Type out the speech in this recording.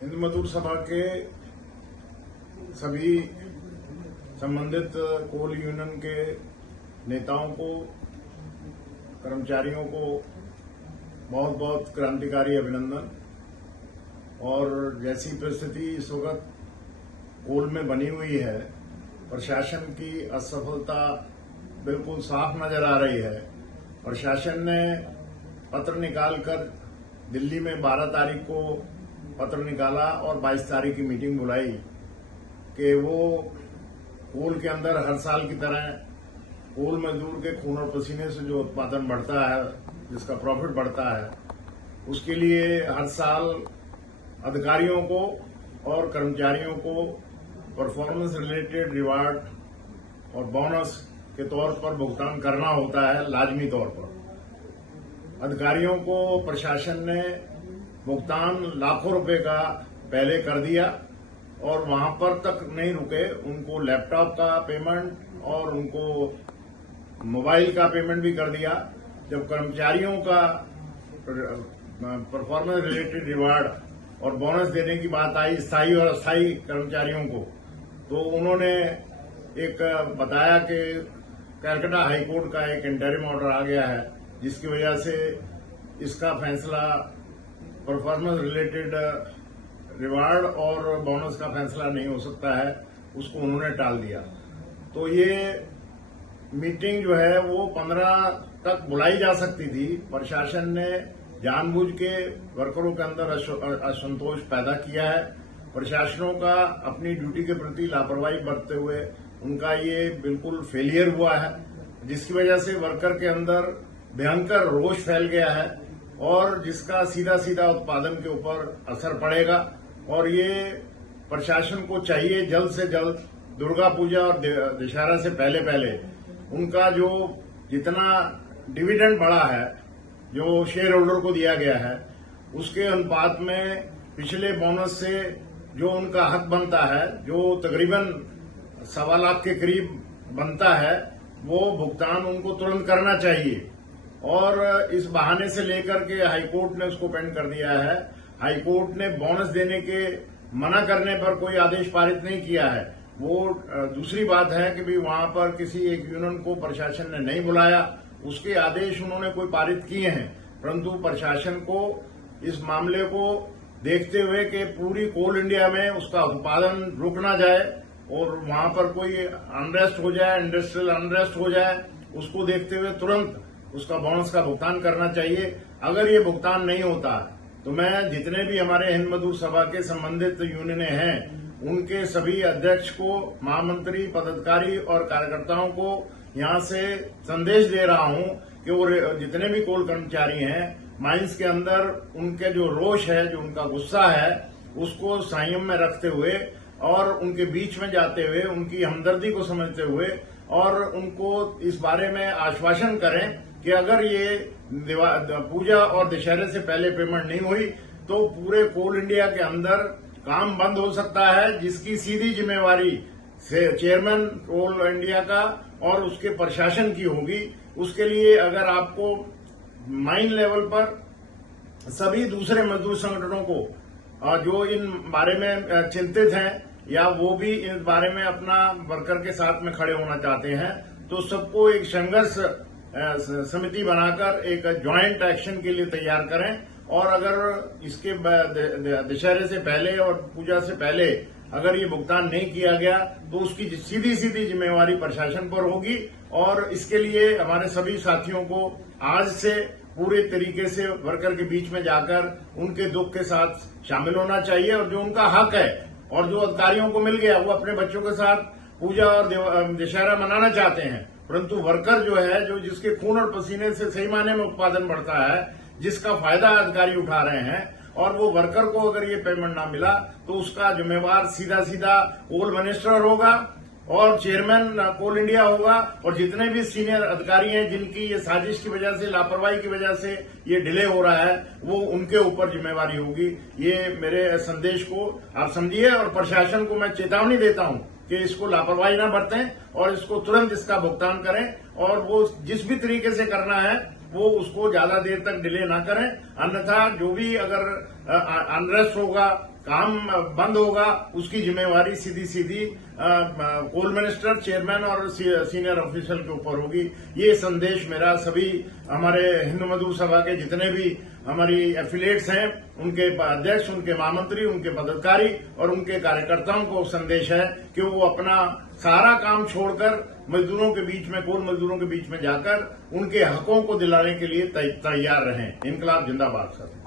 हिंद मजदूर सभा के सभी संबंधित कोल यूनियन के नेताओं को, कर्मचारियों को बहुत बहुत क्रांतिकारी अभिनंदन। और जैसी परिस्थिति इस वक्त कोल में बनी हुई है, प्रशासन की असफलता बिल्कुल साफ नजर आ रही है। प्रशासन ने पत्र निकालकर दिल्ली में 12 तारीख को पत्र निकाला और 22 तारीख की मीटिंग बुलाई कि वो कोल के अंदर हर साल की तरह कोल मजदूर के खून और पसीने से जो उत्पादन बढ़ता है, जिसका प्रॉफिट बढ़ता है, उसके लिए हर साल अधिकारियों को और कर्मचारियों को परफॉर्मेंस रिलेटेड रिवार्ड और बोनस के तौर पर भुगतान करना होता है, लाजमी तौर पर। अधिकारियों को प्रशासन ने भुगतान लाखों रुपए का पहले कर दिया और वहां पर तक नहीं रुके, उनको लैपटॉप का पेमेंट और उनको मोबाइल का पेमेंट भी कर दिया। जब कर्मचारियों का परफॉर्मेंस रिलेटेड रिवार्ड और बोनस देने की बात आई स्थायी और अस्थायी कर्मचारियों को, तो उन्होंने एक बताया कि कलकत्ता हाईकोर्ट का एक इंटरिम ऑर्डर आ गया है, जिसकी वजह से इसका फैसला परफॉर्मेंस रिलेटेड रिवार्ड और बोनस का फैसला नहीं हो सकता है, उसको उन्होंने टाल दिया। तो ये मीटिंग जो है वो 15 तक बुलाई जा सकती थी। प्रशासन ने जानबूझ के वर्करों के अंदर असंतोष पैदा किया है। प्रशासनों का अपनी ड्यूटी के प्रति लापरवाही बरतते हुए उनका ये बिल्कुल फेलियर हुआ है, जिसकी वजह से वर्कर के अंदर भयंकर रोष फैल गया है और जिसका सीधा सीधा उत्पादन के ऊपर असर पड़ेगा। और ये प्रशासन को चाहिए जल्द से जल्द दुर्गा पूजा और दशहरा से पहले पहले उनका जो जितना डिविडेंड बढ़ा है, जो शेयर होल्डर को दिया गया है, उसके अनुपात में पिछले बोनस से जो उनका हक बनता है, जो तकरीबन 1.25 लाख के करीब बनता है, वो भुगतान उनको तुरंत करना चाहिए। और इस बहाने से लेकर के हाईकोर्ट ने उसको पेंड कर दिया है। हाईकोर्ट ने बोनस देने के मना करने पर कोई आदेश पारित नहीं किया है। वो दूसरी बात है कि भी वहां पर किसी एक यूनियन को प्रशासन ने नहीं बुलाया, उसके आदेश उन्होंने कोई पारित किए हैं, परंतु प्रशासन को इस मामले को देखते हुए कि पूरी कोल इंडिया में उसका उत्पादन रुक ना जाए और वहां पर कोई अनरेस्ट हो जाए, इंडस्ट्रियल अनरेस्ट हो जाए, उसको देखते हुए तुरंत उसका बोनस का भुगतान करना चाहिए। अगर ये भुगतान नहीं होता तो मैं जितने भी हमारे हिंद मजदूर सभा के संबंधित यूनियनें हैं, उनके सभी अध्यक्ष को, महामंत्री, पदाधिकारी और कार्यकर्ताओं को यहां से संदेश दे रहा हूं कि वो जितने भी कोल कर्मचारी हैं, माइंस के अंदर उनके जो रोष है, जो उनका गुस्सा है, उसको संयम में रखते हुए और उनके बीच में जाते हुए, उनकी हमदर्दी को समझते हुए और उनको इस बारे में आश्वासन करें कि अगर ये पूजा और दशहरे से पहले पेमेंट नहीं हुई तो पूरे कोल इंडिया के अंदर काम बंद हो सकता है, जिसकी सीधी जिम्मेवारी से चेयरमैन कोल इंडिया का और उसके प्रशासन की होगी। उसके लिए अगर आपको माइन लेवल पर सभी दूसरे मजदूर संगठनों को जो इन बारे में चिंतित हैं या वो भी इस बारे में अपना वर्कर के साथ में खड़े होना चाहते हैं, तो सबको एक संघर्ष समिति बनाकर एक ज्वाइंट एक्शन के लिए तैयार करें। और अगर इसके दशहरे से पहले और पूजा से पहले अगर ये भुगतान नहीं किया गया तो उसकी सीधी सीधी जिम्मेवारी प्रशासन पर होगी। और इसके लिए हमारे सभी साथियों को आज से पूरे तरीके से वर्कर के बीच में जाकर उनके दुख के साथ शामिल होना चाहिए और जो उनका हक है और जो अधिकारियों को मिल गया, वो अपने बच्चों के साथ पूजा और दशहरा मनाना चाहते हैं, परंतु वर्कर जो है, जो जिसके खून और पसीने से सही मायने में उत्पादन बढ़ता है, जिसका फायदा अधिकारी उठा रहे हैं, और वो वर्कर को अगर ये पेमेंट ना मिला तो उसका जिम्मेवार सीधा सीधा कोल मिनिस्टर होगा और चेयरमैन कोल इंडिया होगा। और जितने भी सीनियर अधिकारी हैं जिनकी ये साजिश की वजह से, लापरवाही की वजह से ये डिले हो रहा है, वो उनके ऊपर जिम्मेवारी होगी। ये मेरे संदेश को आप समझिए और प्रशासन को मैं चेतावनी देता हूं कि इसको लापरवाही ना बरतें और इसको तुरंत इसका भुगतान करें और वो जिस भी तरीके से करना है वो उसको ज्यादा देर तक डिले ना करें। अन्यथा जो भी अगर अनरेस्ट होगा काम बंद होगा उसकी जिम्मेवारी सीधी सीधी कोल मिनिस्टर, चेयरमैन और सीनियर ऑफिसर के ऊपर होगी। ये संदेश मेरा सभी हमारे हिंदू मजदूर सभा के जितने भी हमारी एफिलिएट्स हैं, उनके अध्यक्ष, उनके महामंत्री, उनके पदाधिकारी और उनके कार्यकर्ताओं को संदेश है कि वो अपना सारा काम छोड़कर मजदूरों के बीच में, कोल मजदूरों के बीच में जाकर उनके हकों को दिलाने के लिए तैयार रहें। इनकलाब जिंदाबाद सर।